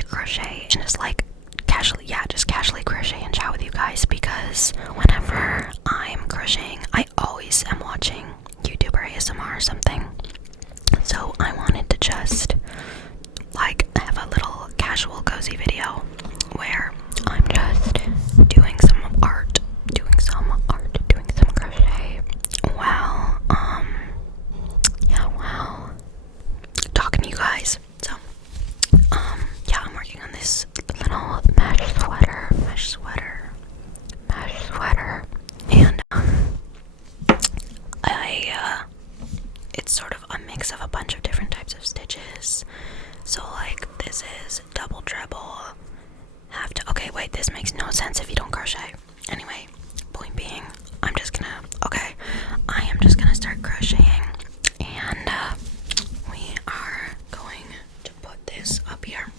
to crochet and just like casually crochet and chat with you guys, because whenever I'm crocheting, I always am watching YouTube or ASMR or something. So I wanted to just like have a little casual cozy video where I'm just doing some art, doing some crochet while talking to you guys. So I'm working on this little mesh sweater, and it's sort of a mix of a bunch of different types of stitches. So like this is double treble, this makes no sense if you don't crochet. Anyway, point being, I am just gonna start crocheting, and we are going to put this up here,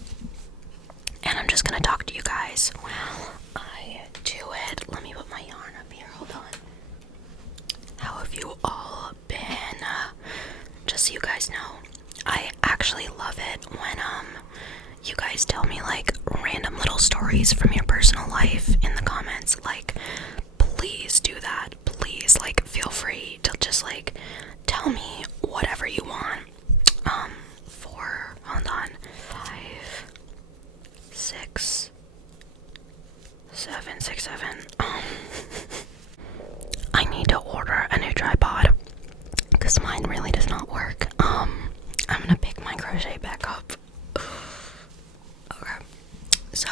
and I'm just gonna talk to you guys while I do it. Let me put my yarn up here, hold on. How have you all been? Just so you guys know, I actually love it when you guys tell me like random little stories from your personal life in the comments. Like, please do that. Please, like, feel free to just like tell me whatever you want. Hold on, 5, 6, 7, 6, 7. I need to order a new tripod because mine really does not work. I'm gonna pick my crochet back up. Okay, so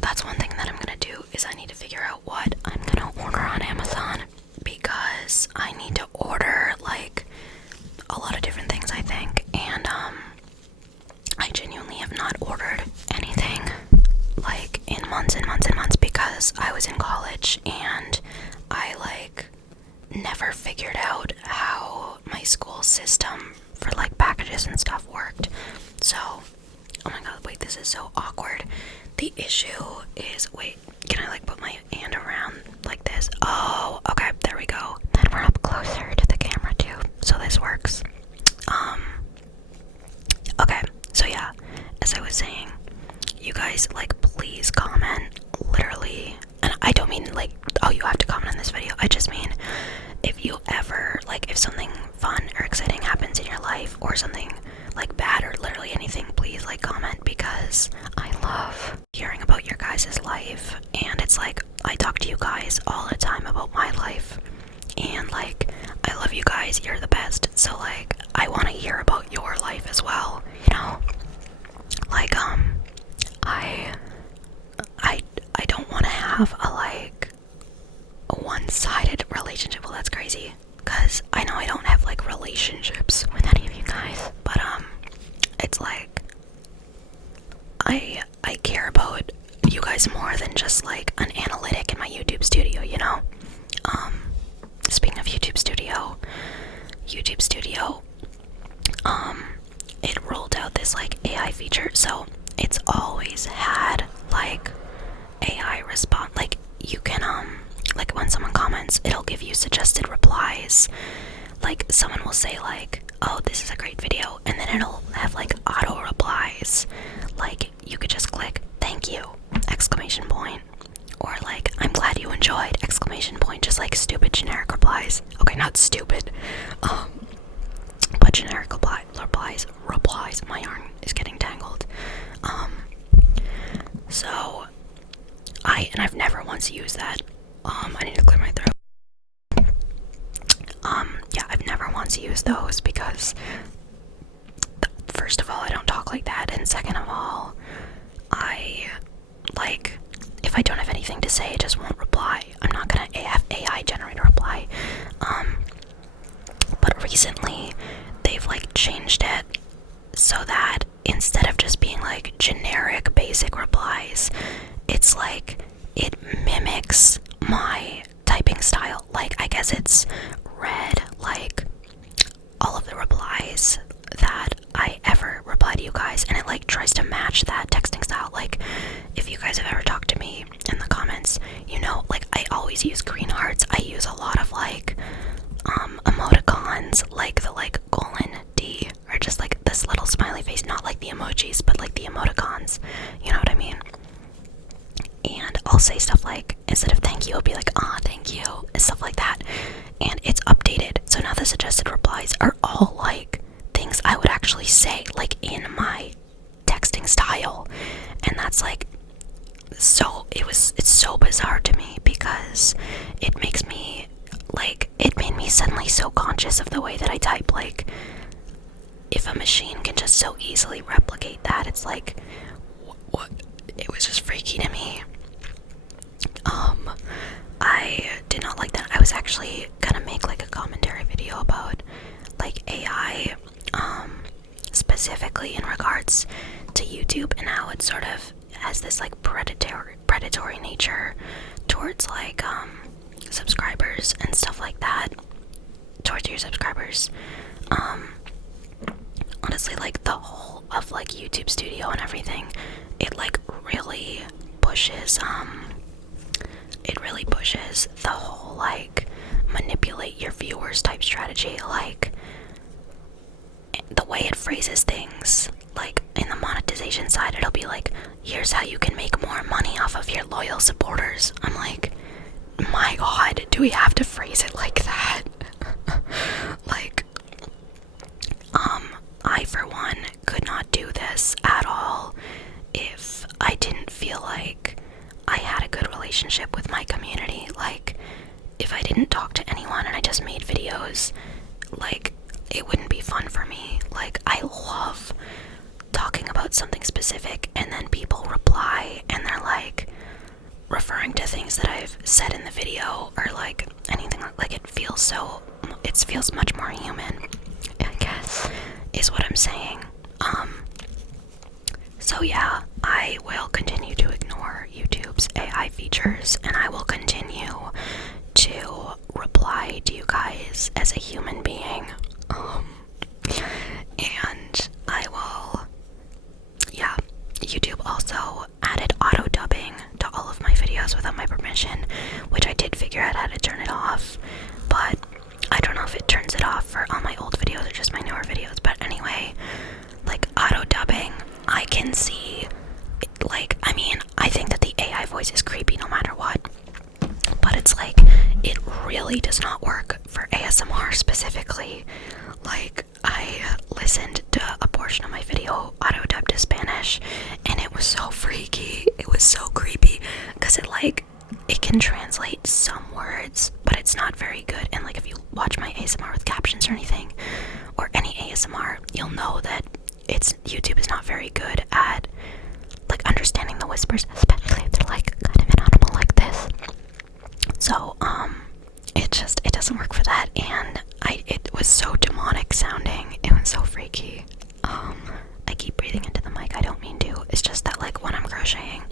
that's one thing that I'm gonna do, is I need to figure out what I'm gonna order on Amazon, because I need to order like a lot of different things, I think, and I genuinely have not ordered anything like in months and months and months, because I was in college and I like never figured out how my school system for like packages and stuff worked. So, oh my god, wait, this is so awkward. The issue is, wait, can I like put my hand around like this? Oh, okay, there we go. Then we're up closer to the camera too, so this works. Okay, so yeah, as I was saying, you guys, like, please comment, literally, and I don't mean like, oh, you have to comment on this video. I just mean, if you ever, like, if something fun or exciting happens in your life, or something like bad, or literally anything, please like comment, because I love hearing about your guys' life, and it's like, I talk to you guys all the time about my life, and like, I love you guys, you're the best, so like, I want to hear about your life as well, you know, like, I don't want to have a like a one-sided relationship. Well, that's crazy, because I know I don't have like relationships with any of you guys, but it's like I care about you guys more than just like an analytic in my YouTube studio, you know. Speaking of YouTube studio, it rolled out this like AI feature, so it's always had like AI response, like you can like when someone comments, it'll give you suggested replies. Like someone will say like, oh, this is a great video, and then it'll have like auto replies, like you could just click thank you exclamation point, or like I'm glad you enjoyed exclamation point, just like stupid generic replies. Okay, not stupid, but generic replies. My yarn is getting tangled. So I've never once used that. I need to clear my throat. Yeah, I've never once used those, because first of all, I don't talk like that, and second of all, I like, if I don't have anything to say, it just won't reply. I'm not gonna have AI generate a reply. But recently they've like changed it so that instead of just being like generic basic replies, it's like it mimics my typing style. Like, I guess it's read like all of the replies that I ever reply to you guys, and it like tries to match that texting style. Like, if you guys have ever talked to me in the comments, you know, like I always use green hearts. I use a lot of like emoticons, like the like colon D, or just like this little smiley face, not like the emojis, but like the emoticons, you know what I mean? And I'll say stuff like, instead of thank you, I'll be like, ah, thank you, and stuff like that. And it's updated, so now the suggested replies are all like things I would actually say, like in my texting style. And that's like, so it's so bizarre to me, because it makes me like, it made me suddenly so conscious of the way that I type. Like, if a machine can just so easily replicate that, it's like, what? It was just freaky to me. I did not like that. I was actually gonna make like a commentary video about like AI, specifically in regards to YouTube and how it sort of has this like predatory nature towards like subscribers and stuff like that, towards your subscribers. Honestly, like the whole of like YouTube Studio and everything, it like really pushes the whole like manipulate your viewers type strategy. Like the way it phrases things, like in the monetization side, it'll be like, here's how you can make more money off of your loyal supporters. I'm like, my god, do we have to phrase it like that? Like, I for one could not do this at all if I didn't feel like I had a good relationship with my community. Like, if I didn't talk to anyone and I just made videos, like, it wouldn't be fun for me. Like, I love talking about something specific and then people reply and they're like referring to things that I've said in the video, or like anything. Like, it feels much more human, I guess, is what I'm saying. So yeah, I will continue to ignore YouTube's AI features, and I will continue to reply to you guys as a human being. And I will, yeah, YouTube also added auto dubbing to all of my videos without my permission, which I did figure out how to turn it off, but I don't know if it turns it off for all my old videos or just my newer videos. But anyway, like auto dubbing, I can see, like, I mean, I think that the AI voice is creepy no matter what, but it's like, it really does not work for ASMR specifically. Like, I listened to a portion of my video auto dubbed to Spanish, and it was so freaky, it was so creepy, because it can translate some words, but it's not very good. And like, if you watch my ASMR with captions or anything, or any ASMR, you'll know that YouTube is not very good at like understanding the whispers, especially if they're like kind of inaudible like this. So it doesn't work for that, and it was so demonic sounding. It was so freaky. I keep breathing into the mic. I don't mean to. It's just that like when I'm crocheting,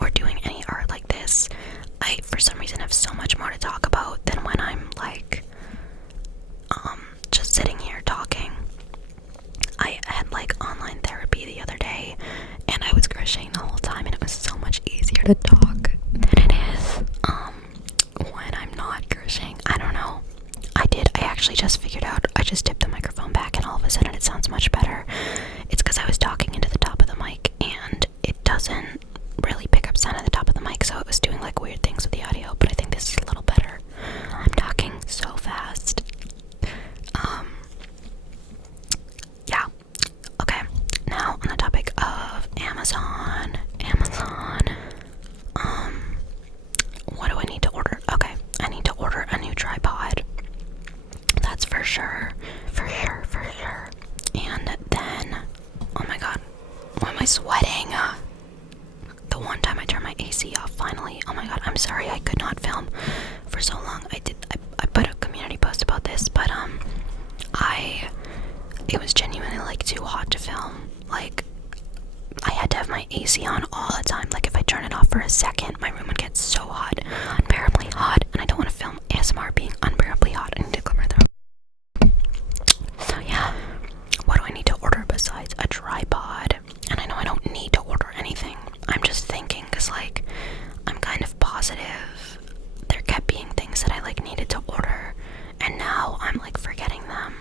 or doing any art like this, I for some reason have so much more to talk about than when I'm like just sitting here talking. I had like online therapy the other day, and I was crocheting the whole time, and it was so much easier to talk than it is when I'm not crocheting. I don't know. I actually just figured out, I just tipped the microphone back and all of a sudden it sounds much better. It's because I was talking into the top of the mic, and it doesn't really pick up sound at the top of the mic, so it was doing like weird things with the audio, but I think this is a little better. I'm talking so fast. Yeah. Okay, now on the topic of Amazon, what do I need to order? Okay, I need to order a new tripod. That's for sure. And then, oh my god, why am I sweating? The one time I turned my AC off, finally. Oh my god, I'm sorry I could not film for so long. I put a community post about this, but it was genuinely like too hot to film. Like, I had to have my AC on all the time. Like, if I turn it off for a second, my room would get so hot, unbearably hot, and I don't want to film ASMR being unbearably hot. I need to clear my throat. So yeah, what do I need to order besides a tripod? And I know I don't need to order anything. I'm just thinking, because like, I'm kind of positive there kept being things that I like needed to order, and now I'm like forgetting them.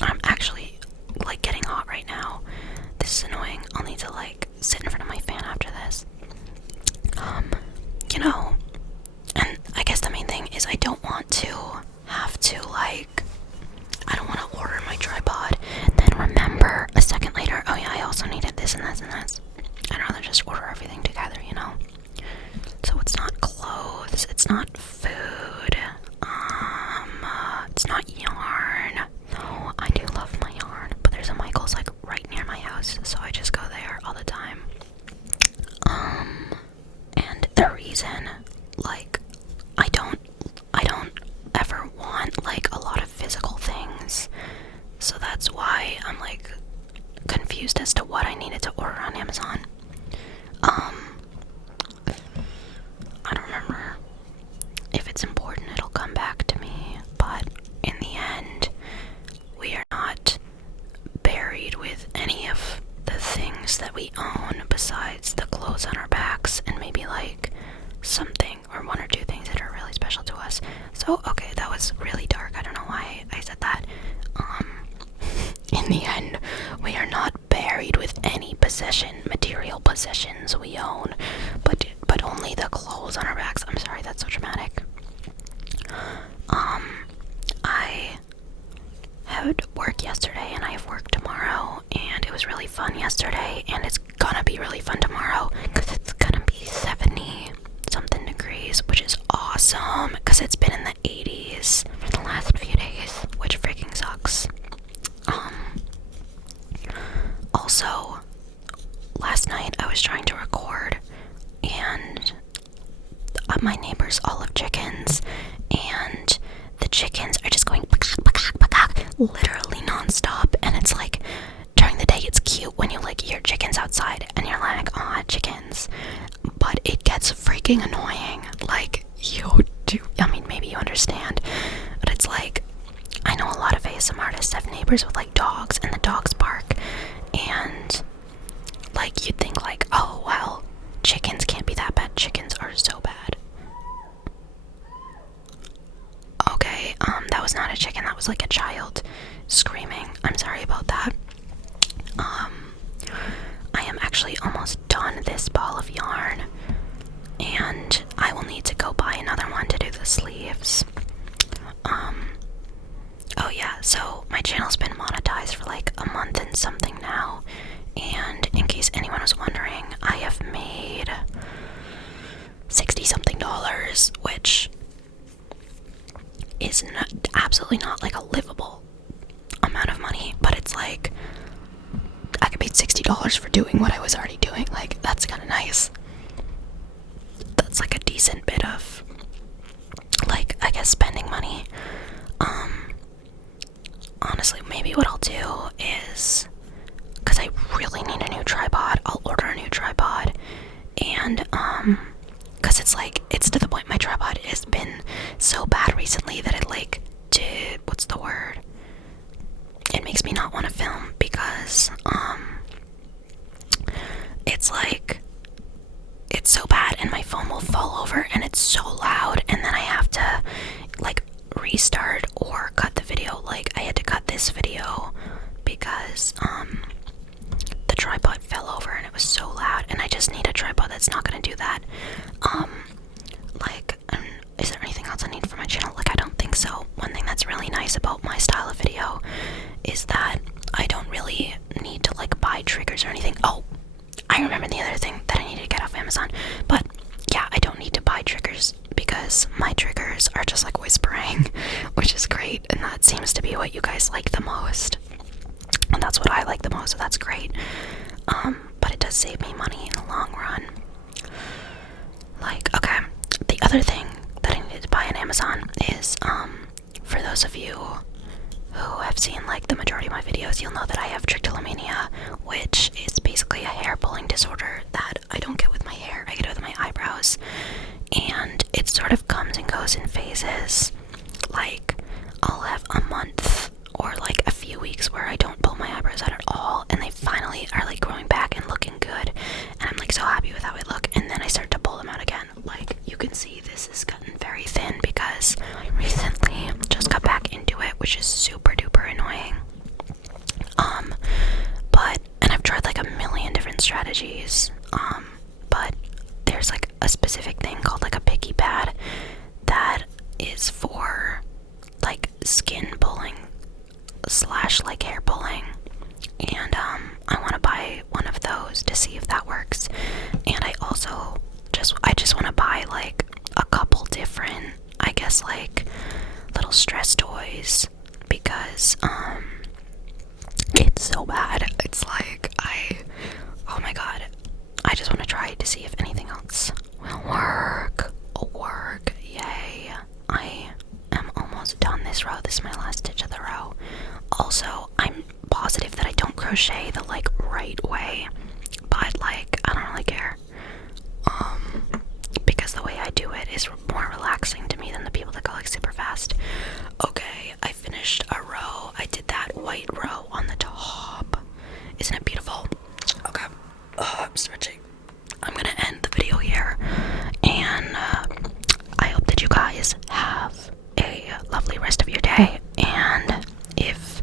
I'm actually like getting hot right now. This is annoying. I'll need to like sit in front of my fan after this. You know, and I guess the main thing is I don't want to have to like, I don't want to order my tripod, then remember a second later, oh yeah, I also needed this and this and this. I'd rather just order everything together, you know? So it's not clothes, it's not food, it's not yarn. No, I do love my yarn, but there's a Michael's like right near my house, so I just go there all the time. And the reason, like, I don't ever want like a lot of physical things, so that's why I'm like confused as to what I needed to order on Amazon. I don't remember. If it's important, it'll come back to me, but in the end, we are not buried with any of the things that we own besides the clothes on our backs and maybe like something or one or two things that are really special to us. So, okay, that was really dark. I don't know why I said that. In the end, we are not buried with any material possessions we own, but only the clothes on our backs. I'm sorry, that's so dramatic. I had work yesterday and I have work tomorrow, and it was really fun yesterday, and it's gonna be really fun tomorrow because it's gonna be 70 something degrees, which is awesome because it's been in the 80s for the last few days, which freaking sucks. Also, last night I was trying to record, and my neighbors all have chickens, and the chickens are just going literally non-stop, and it's like during the day it's cute when you like hear chickens outside and you're like, aw, chickens, but it gets freaking annoying. Like, maybe you understand, but it's like, I know a lot of ASMR artists have neighbors with like dogs, and the dogs bark, and like you'd think like, oh well, chickens can't be that bad. Chickens are so bad. Okay, that was not a chicken, that was like a child screaming. I'm sorry about that. I am actually almost done this ball of yarn, and I will need to go buy another one to do the sleeves. Oh yeah, so my channel's been monetized for like a month and something now, and in case anyone was wondering, I have made $60 something, which is absolutely not like a livable amount of money, but it's like I could pay $60 for doing what I was already doing. Like, that's kind of nice. That's like a decent bit of, like, I guess, spending money. Honestly, maybe what I'll do is, because I really need a new tripod, I'll order a new tripod, and because it's like, it's to the point my tripod has been so bad recently that it like what's the word? It makes me not want to film, because it's like, it's so bad and my phone will fall over and it's so loud, and then I have to like restart or cut the video. Like, I had to cut this video because the tripod fell over and it was so loud, and I just need a tripod that's not gonna do that. Is there anything else I need for my channel? Like, I don't think so. One thing that's really nice about my style of video is that I don't really need to like buy triggers or anything. Oh, I remember the other thing that I needed to get off Amazon, but yeah, I don't need to buy triggers because my triggers are just like whispering, which is great, and that seems to be what you guys like the most, and that's what I like the most, so that's great. But it does save me money in the long run. Like, okay, the other thing that I needed to buy on Amazon is, for those of you who have seen like the majority of my videos, you'll know that I have trichotillomania, which is basically a hair pulling disorder that I don't get with my hair, I get it with my eyebrows, and it sort of comes and goes in phases. Like, I'll have a month or like a few weeks where I don't pull my eyebrows out at all, and they finally are like growing back and looking good, and I'm like so happy with how I look, and then I start to pull them out again. Like, you can see this has gotten very thin because I recently just got back into it, which is super duper annoying. different strategies, but there's like a specific thing called like a picky pad that is for like skin pulling slash like hair pulling, and I want to buy one of those to see if that works. And I also just want to buy like a couple different, I guess, like little stress toys, because it's so bad. It's like oh my god, I just want to try to see if anything else will work. Yay. I am almost done this row. This is my last stitch of the row. Also, I'm positive that I don't crochet the like right way, but like I don't really care, because the way I do it is more relaxing to me than the people that go like super fast. Okay, I finished a row. I did that white row on the top. Isn't it beautiful? Okay, I'm stretching. I'm gonna end the video here, and I hope that you guys have a lovely rest of your day. And if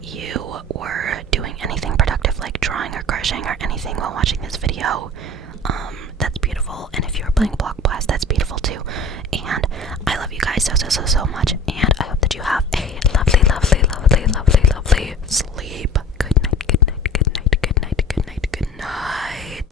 you were doing anything productive like drawing or crocheting or anything while watching this video, that's beautiful. And if you were playing Block Blast, that's beautiful too. And I love you guys so much,